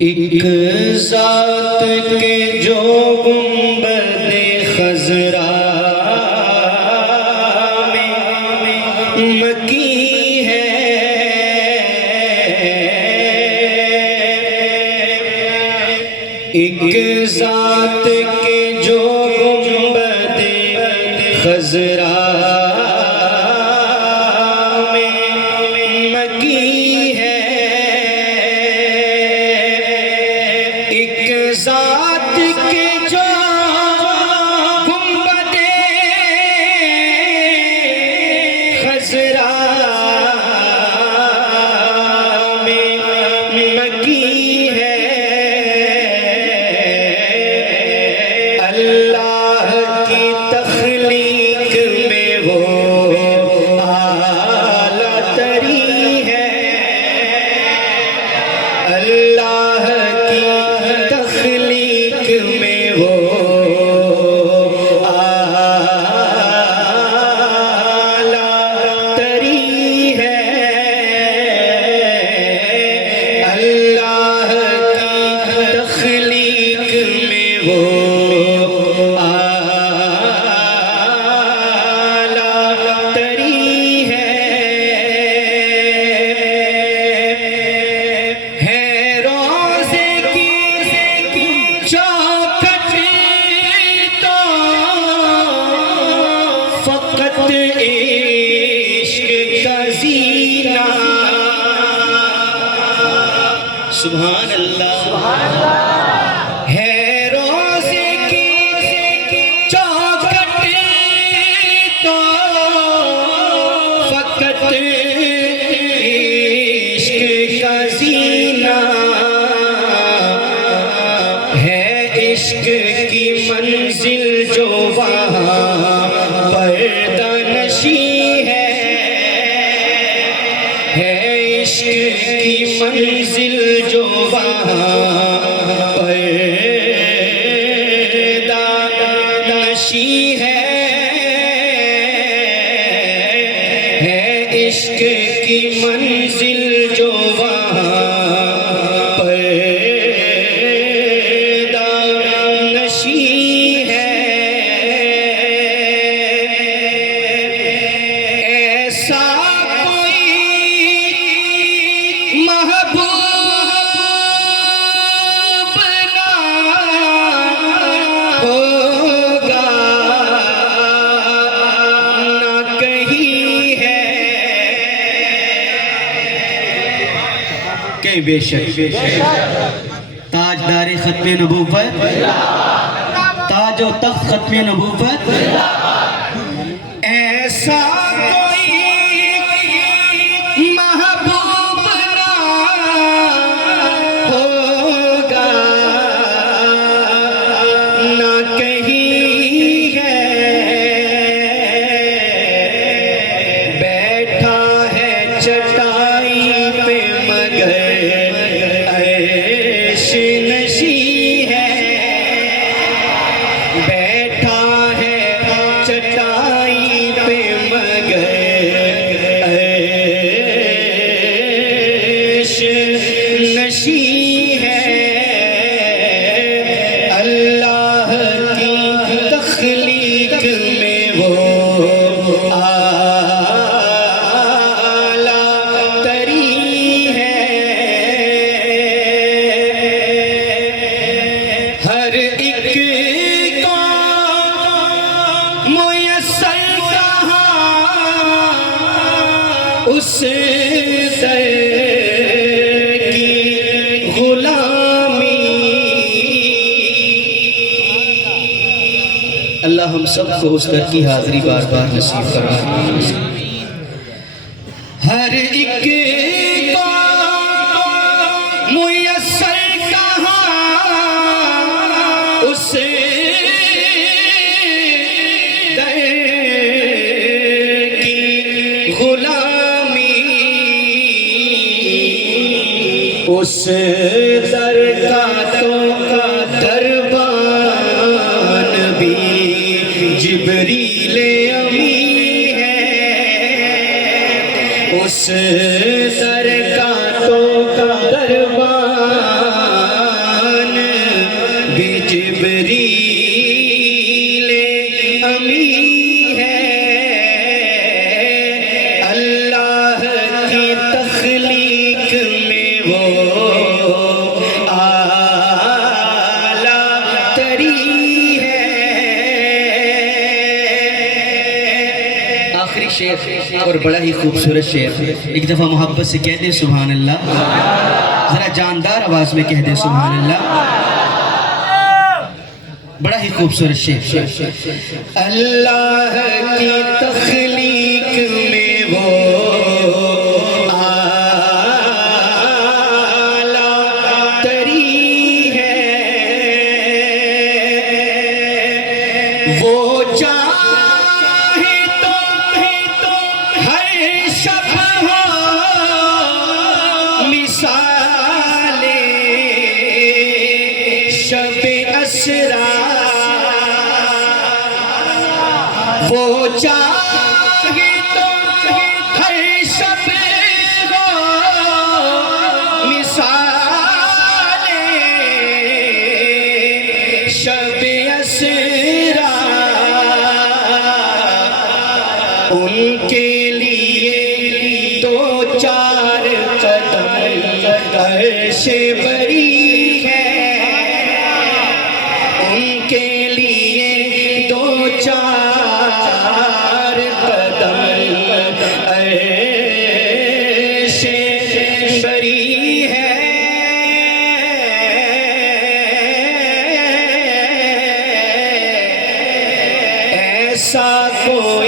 एक ज़ात के जो गुंबद खज़रा में मकी है, एक ज़ात के जो गुंबद खज़रा ज़ात के जो गुंबदे खज़रा में मकी है, अल्लाह की तख्लीक में वो आला तरी है, अल्लाह की तख्लीक में वो आला तरी है, अल्लाह की तख्लीक में वो आला तरी है। रोज़े की चौखट तो फ़क़त इश्क़ का ज़ीना, सुभान अल्लाह, है रोज़े की चौखट तो फ़क़त इश्क़ का ज़ीना, है इश्क की मंजिल जो वहाँ पर्दा नशी है इश्क की मंजिल जो वहाँ पर्दा नशी है इश्क की मंजिल जो वहाँ बेशक ताजदार खत्म नबूवत, ताज और तख्त खत्म नबूवत, ऐसा कोई महबूब ना होगा ना कहीं है, बैठा है चटाई पे मगर नशी है, बैठा है चटाई पे मगर नशी है, अल्लाह की तख्लीक में वो आला तरी है, हर एक को मुयस्सर कहाँ उस दर की गुलामी, अल्लाह हम सबको उस दर की हाज़िरी बार बार नसीब फरमाए। हर एक को मुयस्सर उस दर की गुलामी, उस दर का तो दरबान भी जिब्रील अमी है, उस दर का तो दरबान तख्लीक में वो आला तरी है। आखिरी शेर और बड़ा ही खूबसूरत शेर, एक दफ़ा मोहब्बत से कह दे सुभान अल्लाह, ज़रा जानदार आवाज़ में कह दे सुभान अल्लाह। बड़ा ही खूबसूरत शेर। अल्लाह की तख्लीक में वो आला तरी है, वो चाहे तो हर शब हो मिसाले शब असरा, वो चाहे तो हर शब हो मिसाले शब असरा, उनके लिए दो चार कदम अर्शे बरी है, उनके लिए दो चार कदम अर्शे बरी है। ऐसा कोई